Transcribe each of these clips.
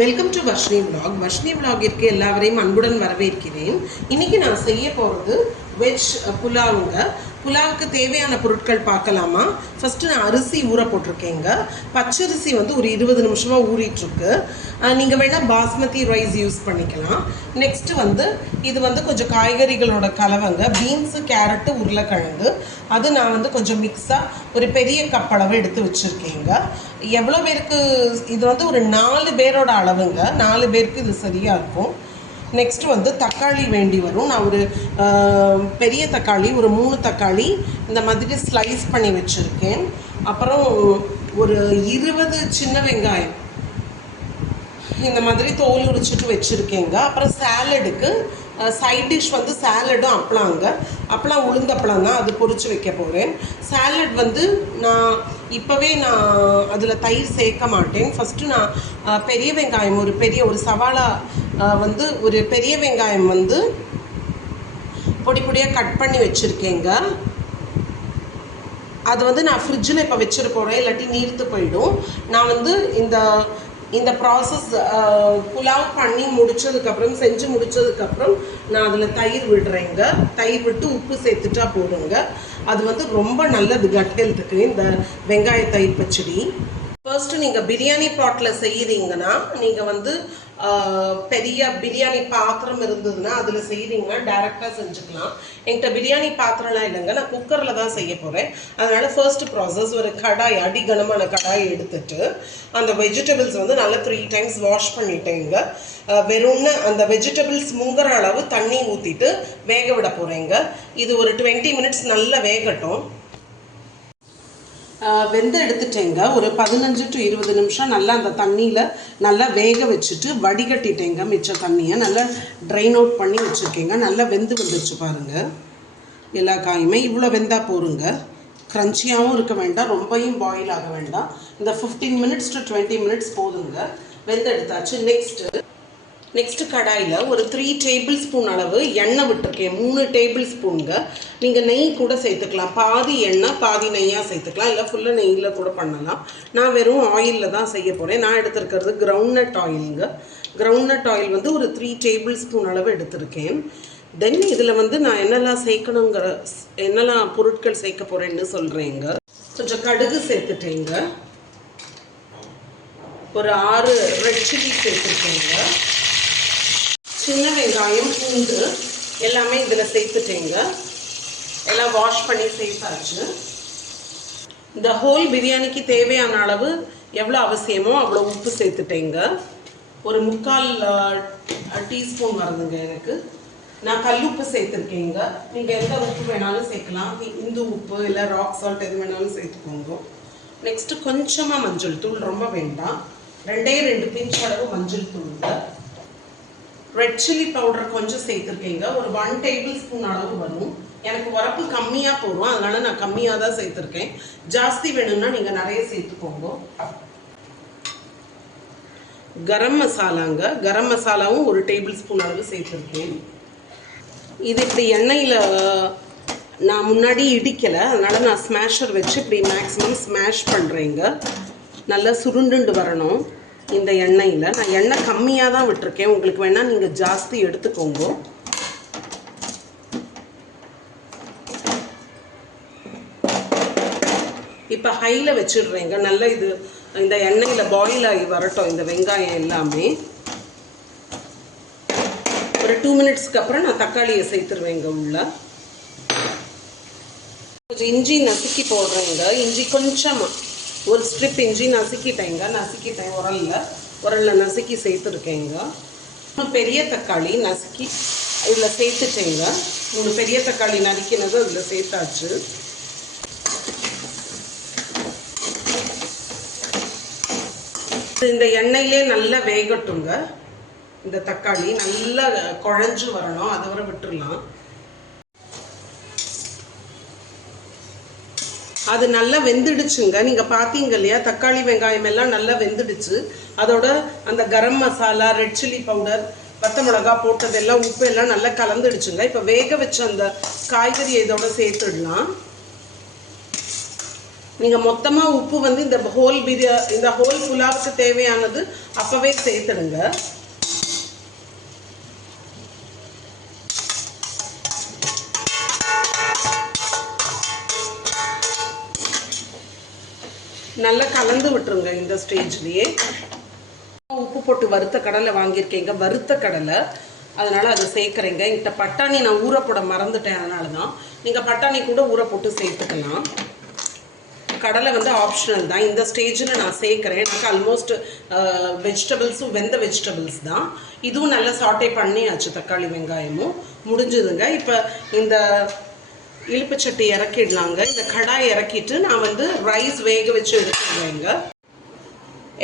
Welcome to Varshini vlog. Varshini விலாகிற்கு எல்லாவரையும் அன்புடன் வரவேற்கிறேன். இன்னைக்கு நான் செய்ய போகிறது வெஜ் புலாவுங்க. புலாவுக்கு தேவையான பொருட்கள் பார்க்கலாமா? ஃபஸ்ட்டு நான் அரிசி ஊற போட்டிருக்கேங்க. பச்சரிசி வந்து ஒரு 20 நிமிஷமாக ஊறிட்டுருக்கு. நீங்கள் வேணால் பாஸ்மதி ரைஸ் யூஸ் பண்ணிக்கலாம். நெக்ஸ்ட்டு வந்து இது வந்து கொஞ்சம் காய்கறிகளோட கலவைங்க. பீன்ஸு, கேரட்டு, உருளைக்கிழங்கு. அது நான் வந்து கொஞ்சம் மிக்ஸாக ஒரு பெரிய கப் அளவு எடுத்து வச்சுருக்கேங்க. எவ்வளோ பேருக்கு இது வந்து ஒரு 4 பேரோட அளவுங்க. 4 பேருக்கு இது சரியாக இருக்கும். நெக்ஸ்ட்டு வந்து தக்காளி வேண்டி வரும். நான் ஒரு பெரிய தக்காளி, ஒரு 3 தக்காளி இந்த மாதிரி ஸ்லைஸ் பண்ணி வச்சுருக்கேன். அப்புறம் ஒரு 20 சின்ன வெங்காயம் இந்த மாதிரி தோல் உரிச்சிட்டு வச்சுருக்கேங்க. அப்புறம் சாலடுக்கு சைட் டிஷ் வந்து சாலடும் அப்பளங்க. அப்பளம் உளுந்தப்பளம் தான், அது பொரிச்சு வைக்க போகிறேன். சாலட் வந்து நான் இப்போவே அதில் தயிர் சேர்க்க மாட்டேன். ஃபஸ்ட்டு நான் பெரிய வெங்காயம் ஒரு சவாலா வந்து ஒரு பெரிய வெங்காயம் வந்து பொடி பொடியாக கட் பண்ணி வச்சுருக்கேங்க. அது வந்து நான் ஃப்ரிட்ஜில் இப்போ வச்சுட்டு போகிறேன், இல்லாட்டி நீர்த்து போயிடும். நான் வந்து இந்த ப்ராசஸ் புலாவ் பண்ணி முடித்ததுக்கப்புறம் செஞ்சு முடித்ததுக்கப்புறம் நான் அதில் தயிர் விடுறேங்க. தயிர் விட்டு உப்பு சேர்த்துட்டா போடுங்க. அது வந்து ரொம்ப நல்லது கட் ஹெல்த்துக்கு, இந்த வெங்காய தயிர் பச்சடி. ஃபர்ஸ்ட்டு நீங்கள் பிரியாணி பாட்டில் செய்கிறீங்கன்னா நீங்கள் வந்து பெரிய பிரியாணி பாத்திரம் இருந்ததுன்னா அதில் செய்கிறீங்கன்னா டைரெக்டாக செஞ்சுக்கலாம். என்கிட்ட பிரியாணி பாத்திரம்லாம் இல்லைங்க, நான் குக்கரில் தான் செய்ய போகிறேன். அதனால் ஃபர்ஸ்ட் ப்ராசஸ் ஒரு கடாய், அடிகனமான கடாய் எடுத்துட்டு அந்த வெஜிடபிள்ஸ் வந்து நல்லா 3 டைம்ஸ் வாஷ் பண்ணிட்டேங்க. வெறும்னு அந்த வெஜிடபிள்ஸ் முங்குற அளவு தண்ணி ஊற்றிட்டு வேக விட போகிறேங்க. இது ஒரு 20 மினிட்ஸ் நல்லா வேகட்டும். வெந்து எடுத்துட்டேங்க. ஒரு 15 to 20 நிமிஷம் நல்லா அந்த தண்ணியில் நல்லா வேக வச்சுட்டு வடிகட்டிட்டேங்க. மிச்ச தண்ணியை நல்லா ட்ரைன் அவுட் பண்ணி வச்சுருக்கேங்க. நல்லா வெந்து வந்துருச்சு பாருங்கள். எல்லா காயுமே இவ்வளோ வெந்தால் போருங்க. க்ரன்ச்சியாகவும் இருக்க வேண்டாம், ரொம்பவும் பாயில் ஆக வேண்டாம். இந்த 15 மினிட்ஸ் to 20 மினிட்ஸ் போதுங்க. வெந்து எடுத்தாச்சு. நெக்ஸ்ட்டு கடாயில் ஒரு 3 டேபிள் ஸ்பூன் அளவு எண்ணெய் விட்டுருக்கேன். 3 டேபிள் ஸ்பூனுங்க. நீங்கள் நெய் கூட சேர்த்துக்கலாம். பாதி எண்ணெய் பாதி நெய்யாக சேர்த்துக்கலாம், இல்லை ஃபுல்லாக நெய்யில் கூட பண்ணலாம். நான் வெறும் ஆயிலில் தான் செய்ய போகிறேன். நான் எடுத்துருக்கிறது கிரவுண்ட்நட் ஆயிலுங்க. கிரவுண்ட்நட் ஆயில் வந்து ஒரு 3 டேபிள் ஸ்பூன் அளவு எடுத்திருக்கேன். தென் இதில் வந்து நான் என்னெல்லாம் பொருட்கள் சேர்க்க போகிறேன்னு சொல்கிறேங்க. கொஞ்சம் கடுகு சேர்த்துட்டேங்க. ஒரு 6 ரெட் சில்லி சேர்த்துருக்கேங்க. சின்ன வெங்காயம், பூண்டு எல்லாமே இதில் சேர்த்துட்டேங்க. எல்லாம் வாஷ் பண்ணி சேர்த்தாச்சு. இந்த ஹோல் பிரியாணிக்கு தேவையான அளவு எவ்வளோ அவசியமோ அவ்வளோ உப்பு சேர்த்துட்டேங்க. ஒரு 3/4 டீஸ்பூன் வருதுங்க எனக்கு. நான் கல்லுப்பு சேர்த்துருக்கேங்க. நீங்கள் எந்த உப்பு வேணாலும் சேர்க்கலாம். இந்து உப்பு இல்லை ராக் சால்ட் எது வேணாலும் சேர்த்துக்கோங்க. நெக்ஸ்ட்டு கொஞ்சமாக மஞ்சள் தூள், ரொம்ப வேண்டாம். 2 பிஞ்ச் அளவு மஞ்சள் தூளுங்க. ரெட் சில்லி பவுடர் கொஞ்சம் சேர்த்துருக்கேங்க. ஒரு 1 டேபிள் ஸ்பூன் அளவு வரும். எனக்கு உரப்பு கம்மியாக போகும், அதனால் நான் கம்மியாக தான் சேர்த்துருக்கேன். ஜாஸ்தி வேணும்னா நீங்கள் நிறைய சேர்த்துக்கோங்க. கரம் மசாலாங்க. கரம் மசாலாவும் 1 டேபிள் ஸ்பூன் அளவு சேர்த்துருக்கேன். இது இப்படி எண்ணெயில் நான் முன்னாடி இடிக்கலை, அதனால் நான் ஸ்மேஷர் வச்சு இப்படி மேக்ஸிமம் ஸ்மேஷ் பண்ணுறேங்க. நல்லா சுருண்டுண்டு வரணும். இந்த எண்ணெயில் நான் எண்ணெய் கம்மியாக தான் விட்டுருக்கேன். உங்களுக்கு வேணால் நீங்கள் ஜாஸ்தி எடுத்துக்கோங்க. இப்போ ஹையில் வச்சிடுறேங்க. நல்லா இந்த எண்ணெயில் பாயில் ஆகி வரட்டும் இந்த வெங்காயம் எல்லாமே. ஒரு 2 மினிட்ஸ்க்கு அப்புறம் நான் தக்காளியை சேர்த்துருவேங்க உள்ள. கொஞ்சம் இஞ்சி நசுக்கி போடுறேங்க. இஞ்சி கொஞ்சமாக ஒரு ஸ்ட்ரிப் இஞ்சி நசுக்கிட்டேன். உரலில் நசுக்கி சேர்த்துருக்கேங்க. பெரிய தக்காளி நசுக்கி இதில் சேர்த்துட்டேங்க. 3 பெரிய தக்காளி நறுக்கினது அதில் சேர்த்தாச்சு. இந்த எண்ணெயிலே நல்லா வேகட்டுங்க. இந்த தக்காளி நல்லா குழஞ்சு வரணும், அதை வரை விட்டுடலாம். அது நல்லா வெந்துடுச்சுங்க. நீங்கள் பார்த்தீங்க இல்லையா, தக்காளி வெங்காயம் எல்லாம் நல்லா வெந்துடுச்சு. அதோட அந்த garam masala, red chilli powder, வத்த மிளகா போட்டதெல்லாம் உப்பு எல்லாம் நல்லா கலந்துடுச்சுங்க. இப்போ வேக வச்ச அந்த காய்கறி இதோட சேர்த்துடலாம். நீங்கள் மொத்தமாக உப்பு வந்து இந்த ஹோல் புலாவுக்கு தேவையானது அப்போவே சேர்த்துடுங்க. நல்லா கலந்து விட்டுருங்க. இந்த ஸ்டேஜ்லேயே உப்பு போட்டு வறுத்த கடலை வாங்கியிருக்கேங்க, வறுத்த கடலை, அதனால் அதை சேர்க்குறேங்க. என்கிட்ட பட்டாணி நான் ஊற போட மறந்துட்டேன், அதனால தான். நீங்கள் பட்டாணி கூட ஊற போட்டு சேர்த்துக்கலாம். கடலை வந்து ஆப்ஷனல் தான். இந்த ஸ்டேஜில் நான் சேர்க்குறேன். எனக்கு ஆல்மோஸ்ட் வெஜிடபிள்ஸும் வெந்த வெஜிடபிள்ஸ் தான். இதுவும் நல்லா சாட்டே பண்ணியாச்சு, தக்காளி வெங்காயமும் முடிஞ்சுதுங்க. இப்போ இந்த இழுப்புச்சட்டி இறக்கிடலாங்க. இந்த கடாய் இறக்கிட்டு நான் வந்து ரைஸ் வேக வச்சு எடுத்துக்கிறேங்க.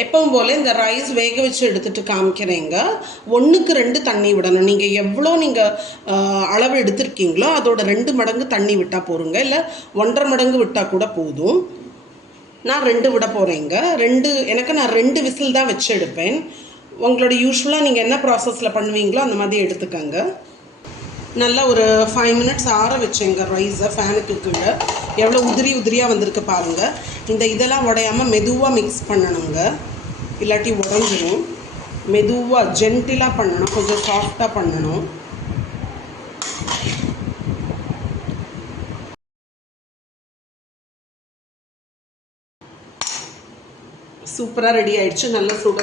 எப்பவும் போல் இந்த ரைஸ் வேக வச்சு எடுத்துகிட்டு காமிக்கிறேங்க. 1க்கு 2 தண்ணி விடணும். நீங்கள் எவ்வளோ அளவு எடுத்துருக்கீங்களோ அதோட 2 மடங்கு தண்ணி விட்டால் போருங்க, இல்லை 1.5 மடங்கு விட்டால் கூட போதும். நான் 2 விட போகிறேங்க. நான் 2 விசில் தான் வச்சு எடுப்பேன். உங்களோட யூஸ்வலாக நீங்கள் என்ன ப்ராசஸில் பண்ணுவீங்களோ அந்த மாதிரி எடுத்துக்கங்க. நல்லா ஒரு 5 மினிட்ஸ் ஆற வச்சேங்க ரைஸை ஃபேனுக்கு கீழே. எவ்வளோ உதிரியாக வந்திருக்கு பாருங்கள். இந்த இதெல்லாம் உடையாமல் மெதுவாக மிக்ஸ் பண்ணணுங்க, இல்லாட்டி உடஞ்சிடும். மெதுவாக ஜென்டிலாக பண்ணணும், கொஞ்சம் சாஃப்டாக பண்ணணும். சூப்பராக ரெடி ஆயிடுச்சு. நல்ல சுட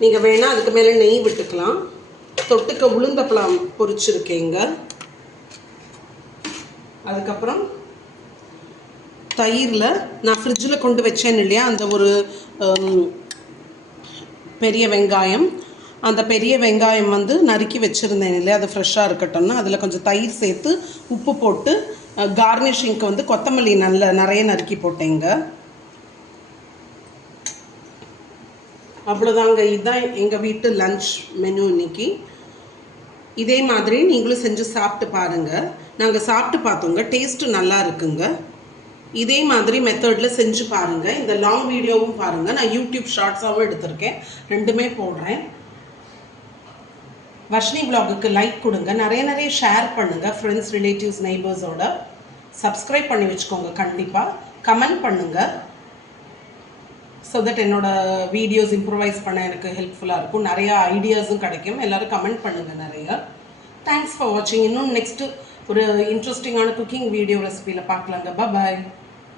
நீங்கள் வேணால் அதுக்கு மேலே நெய் விட்டுக்கலாம். தொட்டுக்க உளுந்தப்பழம் பொரிச்சிருக்கேங்க. அதுக்கப்புறம் தயிரில் நான் ஃப்ரிட்ஜில் கொண்டு வச்சேன்னு இல்லையா, அந்த ஒரு பெரிய வெங்காயம், அந்த பெரிய வெங்காயம் வந்து நறுக்கி வச்சுருந்தேன் இல்லையா, அது ஃப்ரெஷ்ஷாக இருக்கட்டும்னா அதில் கொஞ்சம் தயிர் சேர்த்து உப்பு போட்டு கார்னிஷிங்க்கு வந்து கொத்தமல்லி நிறைய நறுக்கி போட்டேங்க. அவ்வளோதாங்க. இதுதான் எங்கள் வீட்டு லன்ச் மெனு இன்னைக்கு. இதே மாதிரி நீங்களும் செஞ்சு சாப்பிட்டு பாருங்கள். நாங்கள் சாப்பிட்டு பார்த்தோங்க, டேஸ்ட்டு நல்லா இருக்குங்க. இதே மாதிரி மெத்தடில் செஞ்சு பாருங்கள். இந்த லாங் வீடியோவும் பாருங்கள். நான் யூடியூப் ஷார்ட்ஸாகவும் எடுத்திருக்கேன், 2மே போடுறேன். வர்ஷினி vlogக்கு லைக் கொடுங்க, நிறைய ஷேர் பண்ணுங்கள் ஃப்ரெண்ட்ஸ், ரிலேட்டிவ்ஸ், நெய்பர்ஸோட. சப்ஸ்கிரைப் பண்ணி வச்சுக்கோங்க கண்டிப்பாக. கமெண்ட் பண்ணுங்கள், ஸோ தட் என்னோடய வீடியோஸ் இம்ப்ரூவைஸ் பண்ண எனக்கு ஹெல்ப்ஃபுல்லாக இருக்கும். நிறையா ஐடியாஸும் கிடைக்கும். எல்லோரும் கமெண்ட் பண்ணுங்கள் நிறையா. தேங்க்ஸ் ஃபார் வாட்சிங். இன்னும் நெக்ஸ்ட்டு ஒரு இன்ட்ரெஸ்டிங்கான குக்கிங் வீடியோ ரெசிபியில் பார்க்கலாங்க. பாய்.